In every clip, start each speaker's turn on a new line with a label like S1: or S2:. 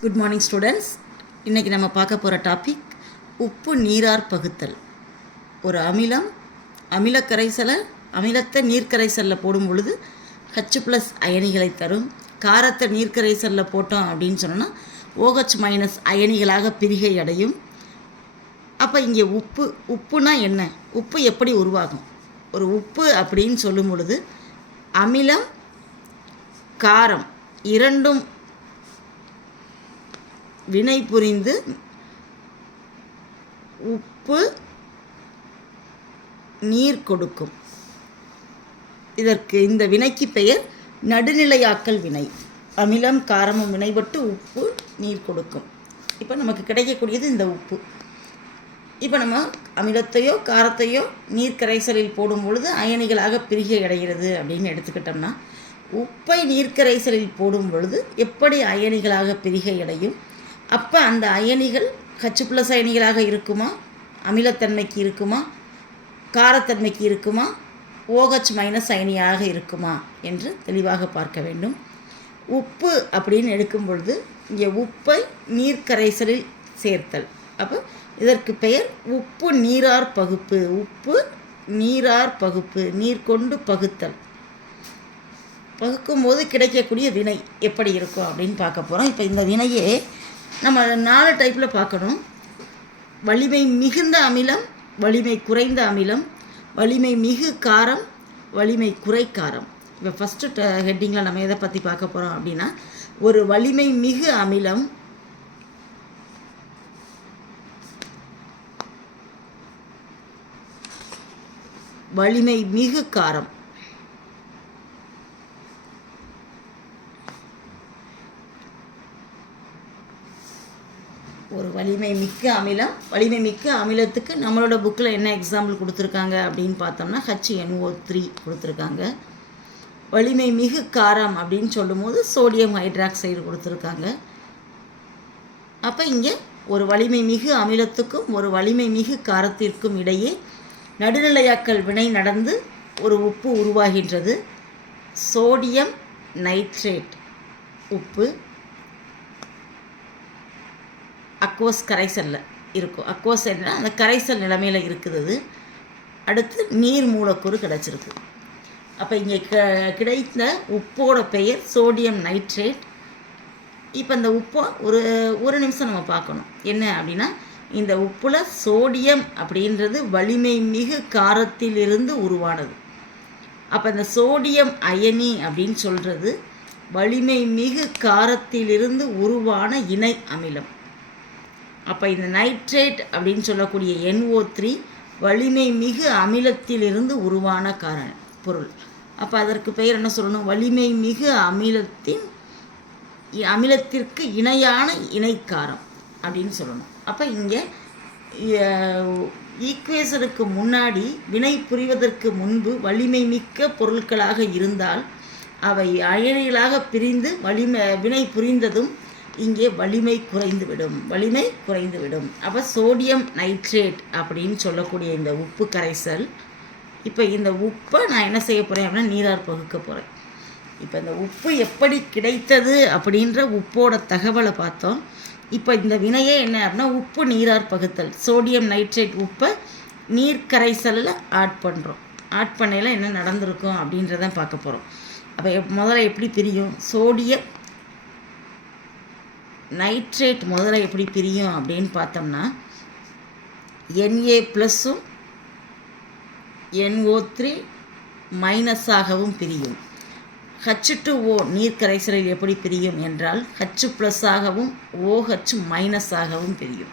S1: Good morning students இன்றைக்கி நம்ம பார்க்க போகிற டாபிக் உப்பு நீரார் பகுத்தல். ஒரு அமிலம் அமில கரைசலை அமிலத்தை நீர்க்கரைசலில் போடும் பொழுது ஹச் ப்ளஸ் அயனிகளை தரும். காரத்தை நீர்க்கரைசலில் போட்டோம் அப்படின்னு சொன்னோன்னா ஓஹெச் மைனஸ் அயனிகளாக பிரிகை அடையும். அப்போ இங்கே உப்பு உப்புனா என்ன? உப்பு எப்படி உருவாகும்? ஒரு உப்பு அப்படின்னு சொல்லும் பொழுது அமிலம் காரம் இரண்டும் வினை புரிந்து உப்பு நீர் கொடுக்கும். இதற்கு இந்த வினைக்கு பெயர் நடுநிலையாக்கல் வினை. அமிலம் காரமும் வினைபட்டு உப்பு நீர் கொடுக்கும். இப்போ நமக்கு கிடைக்கக்கூடியது இந்த உப்பு. இப்போ நம்ம அமிலத்தையோ காரத்தையோ நீர் கரைசலில் போடும் பொழுது அயனிகளாக பிரிகை அடைகிறது அப்படின்னு எடுத்துக்கிட்டோம்னா உப்பை நீர்க்கரைசலில் போடும் பொழுது எப்படி அயனிகளாக பிரிகை அடையும்? அப்போ அந்த அயனிகள் ஹச்சு ப்ளஸ் அயனிகளாக இருக்குமா? அமிலத்தன்மைக்கு இருக்குமா? காரத்தன்மைக்கு இருக்குமா? ஓஹச் மைனஸ் அயனியாக இருக்குமா? என்று தெளிவாக பார்க்க வேண்டும். உப்பு அப்படின்னு எடுக்கும் பொழுது இங்கே உப்பை நீர்க்கரைசலில் சேர்த்தல். அப்போ இதற்கு பெயர் உப்பு நீரார் பகுப்பு. உப்பு நீரார் பகுப்பு. நீர் கொண்டு பகுத்தல். பகுக்கும்போது கிடைக்கக்கூடிய வினை எப்படி இருக்கும் அப்படின்னு பார்க்க போகிறோம் இப்போ இந்த வினையே நம்ம நாலு டைப்பில் பார்க்கணும். வலிமை மிகுந்த அமிலம் வலிமை குறைந்த அமிலம் வலிமை மிகு காரம் வலிமை குறை காரம். இப்போ ஃபஸ்ட்டு ஹெட்டிங்கில் நம்ம எதை பற்றி பார்க்க போகிறோம் அப்படின்னா ஒரு வலிமை மிகு அமிலம் வலிமை மிகு காரம். ஒரு வலிமை மிக்க அமிலம். வலிமை மிக்க அமிலத்துக்கு நம்மளோட புக்கில் என்ன எக்ஸாம்பிள் கொடுத்துருக்காங்க அப்படின்னு பார்த்தோம்னா ஹச்என்ஓ த்ரீ கொடுத்துருக்காங்க. வலிமை மிகு காரம் அப்படின்னு சொல்லும்போது சோடியம் ஹைட்ராக்சைடு கொடுத்துருக்காங்க. அப்போ இங்கே ஒரு வலிமை மிகு அமிலத்துக்கும் ஒரு வலிமை மிகு காரத்திற்கும் இடையே நடுநிலையாக்கல் வினை நடந்து ஒரு உப்பு உருவாகின்றது. சோடியம் நைட்ரேட் உப்பு. அக்வஸ் கரைசலில் இருக்கும். அக்வஸ் என்ன அந்த கரைசல் நிலைமையில் இருக்குது அது அடுத்து நீர் மூலக்கூறு கிடச்சிருக்கு. அப்போ இங்கே க கிடைத்த உப்போட பெயர் சோடியம் நைட்ரேட் இப்போ இந்த உப்பை ஒரு ஒரு நிமிஷம் நம்ம பார்க்கணும். என்ன அப்படின்னா இந்த உப்பில் சோடியம் அப்படின்றது வலிமை மிகு காரத்திலிருந்து உருவானது. அப்போ இந்த சோடியம் அயனி அப்படின்னு சொல்கிறது வலிமை மிகு காரத்திலிருந்து உருவான இணை அமிலம். அப்போ இந்த நைட்ரேட் அப்படின்னு சொல்லக்கூடிய என்ஓ த்ரீ வலிமை மிகு அமிலத்திலிருந்து உருவான காரண பொருள். அப்போ அதற்கு பெயர் என்ன சொல்லணும்? வலிமை மிகு அமிலத்தின் அமிலத்திற்கு இணையான இணைக்காரம் அப்படின்னு சொல்லணும். அப்போ இங்கே ஈக்குவேஷனுக்கு முன்னாடி வினை புரிவதற்கு முன்பு வலிமை மிக்க பொருட்களாக இருந்தால் அவை அயனிகளாக பிரிந்து வலிமை வினை புரிந்ததும் இங்கே வலிமை குறைந்துவிடும். வலிமை குறைந்துவிடும். அப்போ சோடியம் நைட்ரேட் அப்படின்னு சொல்லக்கூடிய இந்த உப்பு கரைசல். இப்போ இந்த உப்பை நான் என்ன செய்ய போகிறேன் அப்படின்னா நீரார் பகுக்க போகிறேன் இப்போ இந்த உப்பு எப்படி கிடைத்தது அப்படின்ற உப்போட தகவலை பார்த்தோம். இப்போ இந்த வினையே என்ன அப்படின்னா உப்பு நீரார் பகுத்தல். சோடியம் நைட்ரேட் உப்பை நீர் கரைசலில் ஆட் பண்ணுறோம் ஆட் பண்ணையில் என்ன நடந்திருக்கும் அப்படின்றத பார்க்க போகிறோம் அப்போ முதல்ல எப்படி பிரியும் சோடியம் நைட்ரேட் முதல்ல எப்படி பிரியும் அப்படின்னு பார்த்தோம்னா என்ஏ ப்ளஸ்ஸும் என்ஓ த்ரீ மைனஸாகவும் பிரியும். ஹச் டு ஓ நீர் கரைசலில் எப்படி பிரியும் என்றால் ஹச் ப்ளஸ்ஸாகவும் ஓஹச் மைனஸாகவும் பிரியும்.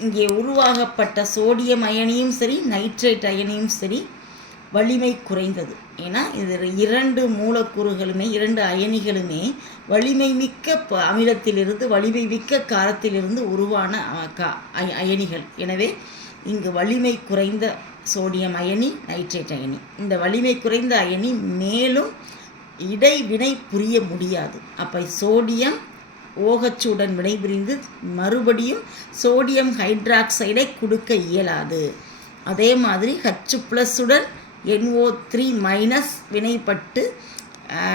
S1: இங்கே உருவாகப்பட்ட சோடியம் அயனியும் சரி நைட்ரேட் அயனியும் சரி வலிமை குறைந்தது. ஏன்னா இது இரண்டு மூலக்கூறுகளுமே இரண்டு அயனிகளுமே வலிமை மிக்க ப அமிலத்திலிருந்து வலிமை மிக்க காரத்திலிருந்து உருவான அயனிகள். எனவே இங்கு வலிமை குறைந்த சோடியம் அயனி நைட்ரேட் அயனி. இந்த வலிமை குறைந்த அயனி மேலும் இடைவினை புரிய முடியாது. அப்போ சோடியம் ஓகச்சுடன் வினைபுரிந்து மறுபடியும் சோடியம் ஹைட்ராக்சைடை கொடுக்க இயலாது. அதே மாதிரி ஹச் ப்ளஸ்ஸுடன் என்ஓ த்ரீ மைனஸ் வினைப்பட்டு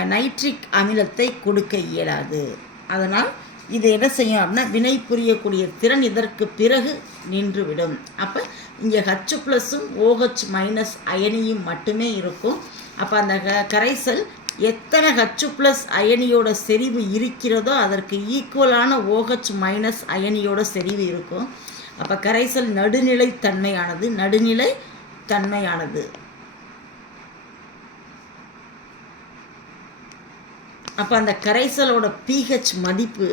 S1: நைட்ரிக் அமிலத்தை கொடுக்க இயலாது. அதனால் இது என்ன செய்யும் அப்படின்னா வினை புரியக்கூடிய திறன் இதற்கு பிறகு நின்றுவிடும். அப்போ இங்கே ஹச் ப்ளஸ்ஸும் ஓஹெச் மைனஸ் அயனியும் மட்டுமே இருக்கும். அப்போ அந்த க- கரைசல் எத்தனை ஹச் ப்ளஸ் அயனியோட செறிவு இருக்கிறதோ அதற்கு ஈக்குவலான ஓஹெச் மைனஸ் அயனியோட செறிவு இருக்கும். அப்போ கரைசல் நடுநிலை தன்மையானது நடுநிலை தன்மையானது அப்போ அந்த கரைசலோட பிஹெச் மதிப்பு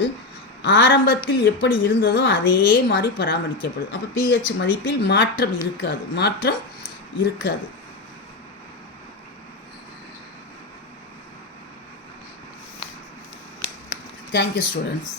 S1: ஆரம்பத்தில் எப்படி இருந்ததோ அதே மாதிரி பராமரிக்கப்படும் அப்போ பிஹெச் மதிப்பில் மாற்றம் இருக்காது. மாற்றம் இருக்காது. Thank you students